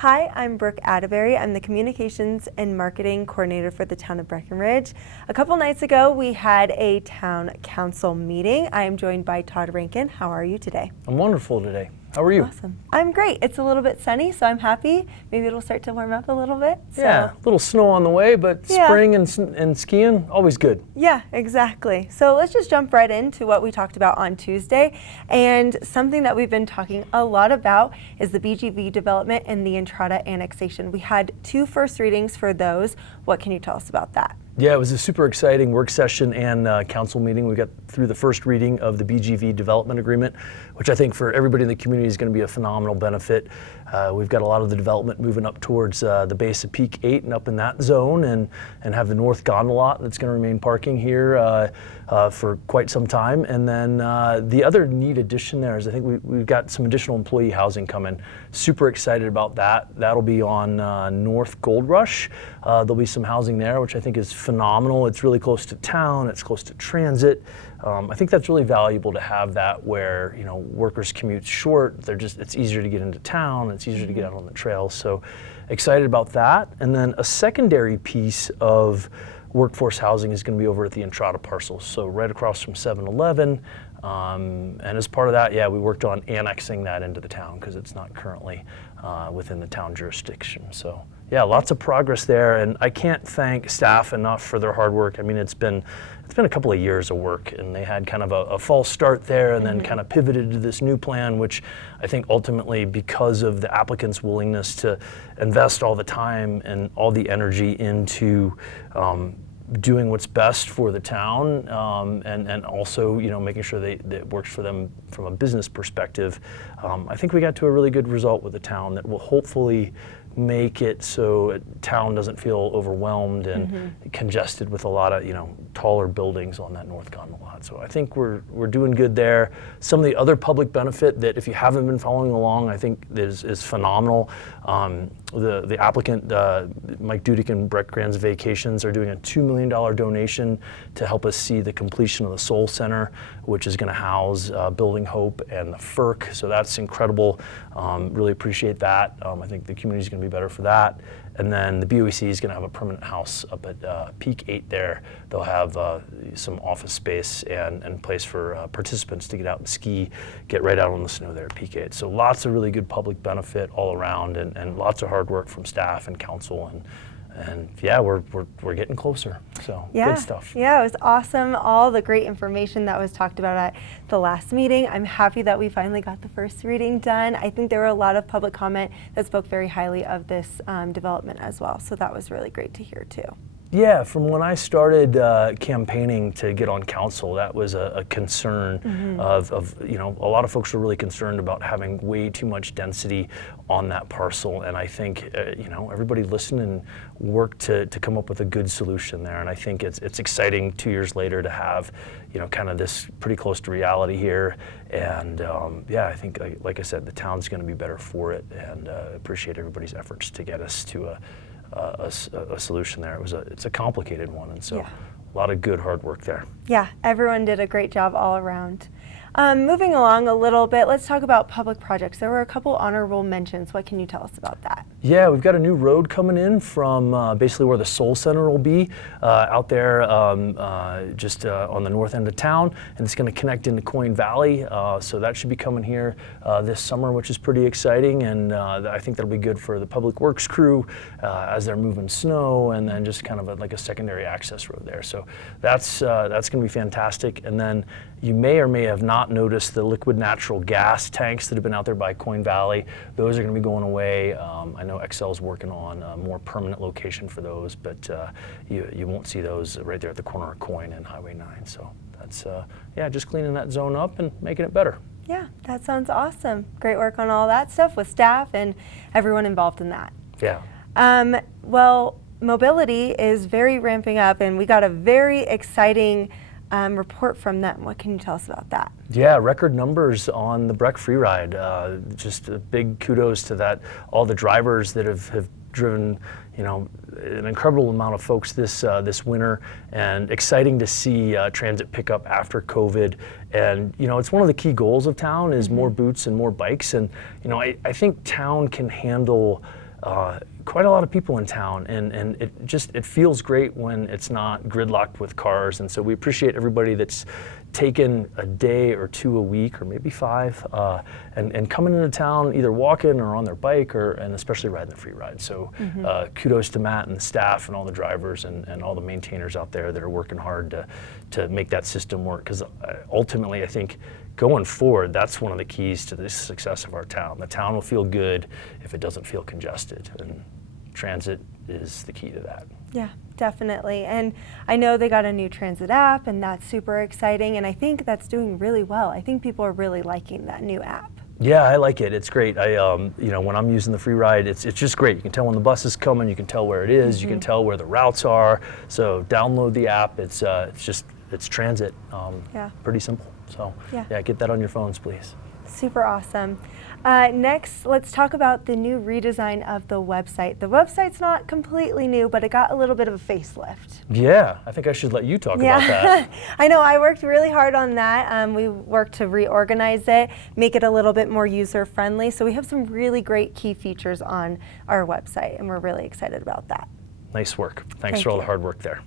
Hi, I'm Brooke Atterbury. I'm the Communications and Marketing Coordinator for the town of Breckenridge. A couple nights ago, we had a town council meeting. I am joined by Todd Rankin. How are you today? I'm wonderful today. How are you? Awesome. I'm great. It's a little bit sunny, so I'm happy. Maybe it'll start to warm up a little bit. Yeah, a little snow on the way, but Yeah. spring and skiing, always good. Yeah, exactly. So let's just jump right into what we talked about on Tuesday. And something that we've been talking a lot about is the BGV development and the Entrada annexation. We had 2 first readings for those. What can you tell us about that? Yeah, it was a super exciting work session and council meeting. We got through the first reading of the BGV development agreement, which I think for everybody in the community is going to be a phenomenal benefit. We've got a lot of the development moving up towards the base of Peak 8 and up in that zone, and have the north gondola lot that's going to remain parking here for quite some time. And then the other neat addition there is I think we've got some additional employee housing coming. Super excited about that. That'll be on North Gold Rush. There'll be some housing there, which I think is phenomenal. It's really close to town. It's close to transit. I think that's really valuable to have that where, you know, workers commute short. It's easier to get into town. It's easier to get out on the trails. So excited about that. And then a secondary piece of workforce housing is going to be over at the Entrada parcel. So right across from 7-Eleven. And as part of that, yeah, we worked on annexing that into the town because it's not currently within the town jurisdiction. So yeah, lots of progress there, and I can't thank staff enough for their hard work. I mean, it's been a couple of years of work, and they had kind of a false start there and then kind of pivoted to this new plan, which I think ultimately, because of the applicant's willingness to invest all the time and all the energy into doing what's best for the town, and also, you know, making sure that it works for them from a business perspective. I think we got to a really good result with the town that will hopefully make it so town doesn't feel overwhelmed and congested with a lot of, you know, taller buildings on that north gondola lot. So I think we're doing good there. Some of the other public benefit that, if you haven't been following along, I think is phenomenal. The applicant, Mike Dudick and Brett Grand's Vacations, are doing a $2 million donation to help us see the completion of the Soul Center, which is going to house Building Hope and the FERC. So that's incredible. Really appreciate that. I think the community is going to be better for that. And then the BOEC is going to have a permanent house up at Peak 8 there. They'll have some office space and place for participants to get out and ski, get right out on the snow there at Peak 8. So lots of really good public benefit all around, and lots of hard work from staff and council, and yeah, we're getting closer. So good stuff. Yeah, it was awesome. All the great information that was talked about at the last meeting. I'm happy that we finally got the first reading done. I think there were a lot of public comment that spoke very highly of this development as well. So that was really great to hear too. Yeah, from when I started campaigning to get on council, that was a concern of, you know, a lot of folks were really concerned about having way too much density on that parcel. And I think, you know, everybody listened and worked to come up with a good solution there. And I think it's exciting 2 years later to have, you know, kind of this pretty close to reality here. And yeah, I think, like I said, the town's going to be better for it, and appreciate everybody's efforts to get us to a solution there. It's a complicated one, and so a lot of good hard work there. Yeah, everyone did a great job all around. Moving along a little bit, let's talk about public projects. There were a couple honorable mentions. What can you tell us about that? Yeah, we've got a new road coming in from basically where the Soul Center will be, out there just on the north end of town, and it's going to connect into Coin Valley. So that should be coming here this summer, which is pretty exciting, and I think that'll be good for the public works crew as they're moving snow, and then just kind of like a secondary access road there. So that's going to be fantastic. And then you may or may have not noticed the liquid natural gas tanks that have been out there by Coin Valley. Those are going to be going away. I know Excel's working on a more permanent location for those, but you won't see those right there at the corner of Coin and Highway 9. So that's, yeah, just cleaning that zone up and making it better. Yeah, that sounds awesome. Great work on all that stuff with staff and everyone involved in that. Yeah. Well, mobility is very ramping up, and we got a very exciting report from them. What can you tell us about that? Yeah, record numbers on the Breck Free Ride. Just a big kudos to that, all the drivers that have driven, you know, an incredible amount of folks this winter, and exciting to see transit pick up after COVID. And, you know, it's one of the key goals of town is more boots and more bikes. And, you know, I think town can handle quite a lot of people in town, and it feels great when it's not gridlocked with cars. And so we appreciate everybody that's taken a day or two a week, or maybe 5, and coming into town, either walking or on their bike, and especially riding the free ride. So kudos to Matt and the staff and all the drivers and all the maintainers out there that are working hard to make that system work. Because ultimately, I think going forward, that's one of the keys to the success of our town. The town will feel good if it doesn't feel congested, and transit is the key to that. Yeah, definitely. And I know they got a new transit app, and that's super exciting, and I think that's doing really well. I think people are really liking that new app. Yeah, I like it. It's great. When I'm using the free ride, it's just great. You can tell when the bus is coming. You can tell where it is. You can tell where the routes are. So download the app. It's transit. Pretty simple. So yeah, get that on your phones, please. Super awesome. Next, let's talk about the new redesign of the website. The website's not completely new, but it got a little bit of a facelift. Yeah, I think I should let you talk about that. I know, I worked really hard on that. We worked to reorganize it, make it a little bit more user-friendly. So we have some really great key features on our website, and we're really excited about that. Nice work. Thanks for all the hard work there.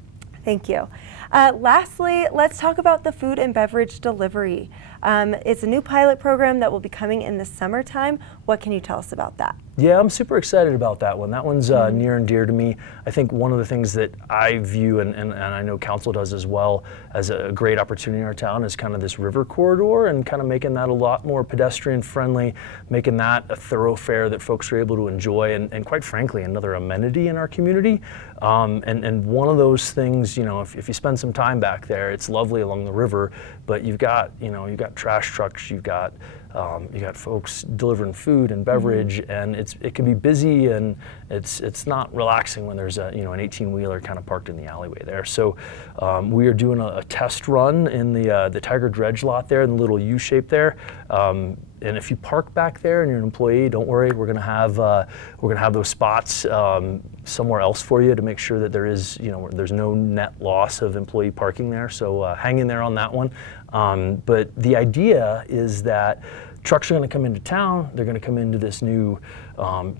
Thank you. Lastly, let's talk about the food and beverage delivery. It's a new pilot program that will be coming in the summertime. What can you tell us about that? Yeah, I'm super excited about that one. That one's near and dear to me. I think one of the things that I view, and I know council does as well, as a great opportunity in our town is kind of this river corridor, and kind of making that a lot more pedestrian friendly, making that a thoroughfare that folks are able to enjoy, and quite frankly, another amenity in our community. And one of those things, if you spend some time back there, it's lovely along the river, but you've got trash trucks, you got folks delivering food and beverage, and it can be busy, and it's not relaxing when there's an 18-wheeler kind of parked in the alleyway there. So we are doing a test run in the Tiger Dredge lot there, in the little U shape there. And if you park back there and you're an employee, don't worry. We're going to have those spots somewhere else for you to make sure that there's no net loss of employee parking there. So hang in there on that one. But the idea is that trucks are going to come into town. They're going to come into this new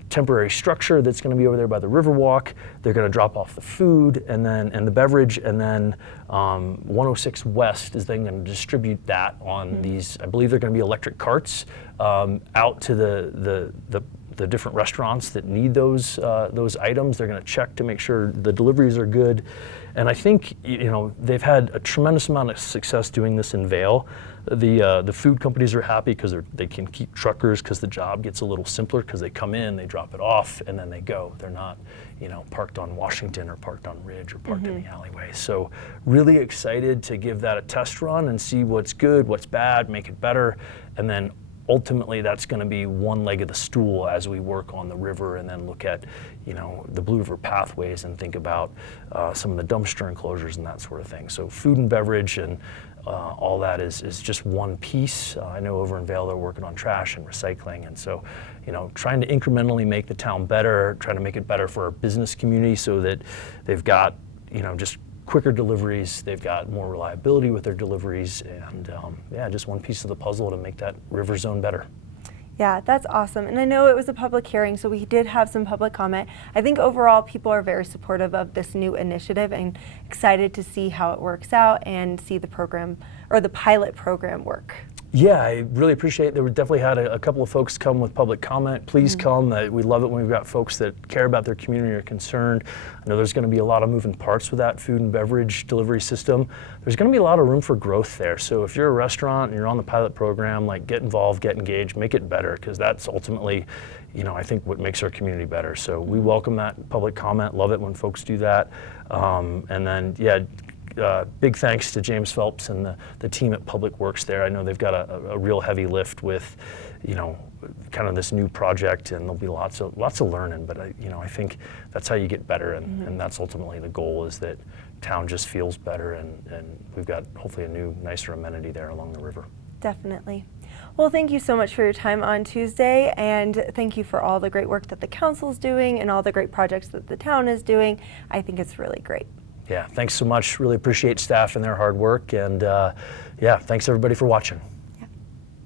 temporary structure that's going to be over there by the Riverwalk. They're going to drop off the food and the beverage, and then 106 West is then going to distribute that on these. I believe they're going to be electric carts out to the different restaurants that need those items. They're going to check to make sure the deliveries are good. And I think they've had a tremendous amount of success doing this in Vail. The food companies are happy because they can keep truckers, because the job gets a little simpler, because they come in, they drop it off, and then they go. They're not parked on Washington or parked on Ridge or parked in the alleyway. So really excited to give that a test run and see what's good, what's bad, make it better, and then ultimately that's going to be one leg of the stool as we work on the river, and then look at the Blue River pathways and think about some of the dumpster enclosures and that sort of thing. So food and beverage and all that is just one piece. I know over in Vail they're working on trash and recycling, and so trying to incrementally make the town better, trying to make it better for our business community so that they've got just quicker deliveries, they've got more reliability with their deliveries, and just one piece of the puzzle to make that river zone better. Yeah, that's awesome. And I know it was a public hearing, so we did have some public comment. I think overall people are very supportive of this new initiative and excited to see how it works out and see the program, or the pilot program, work. Yeah, I really appreciate it. We definitely had a couple of folks come with public comment. Please come. We love it when we've got folks that care about their community, are concerned. I know there's going to be a lot of moving parts with that food and beverage delivery system. There's going to be a lot of room for growth there. So if you're a restaurant and you're on the pilot program, get involved, get engaged, make it better, because that's ultimately, I think what makes our community better. So we welcome that public comment. Love it when folks do that. And then, big thanks to James Phelps and the team at Public Works there. I know they've got a real heavy lift with, kind of this new project, and there'll be lots of learning. But I think that's how you get better, and that's ultimately the goal, is that town just feels better, and we've got hopefully a new, nicer amenity there along the river. Definitely. Well, thank you so much for your time on Tuesday, and thank you for all the great work that the council's doing and all the great projects that the town is doing. I think it's really great. Yeah, thanks so much. Really appreciate staff and their hard work, and thanks everybody for watching.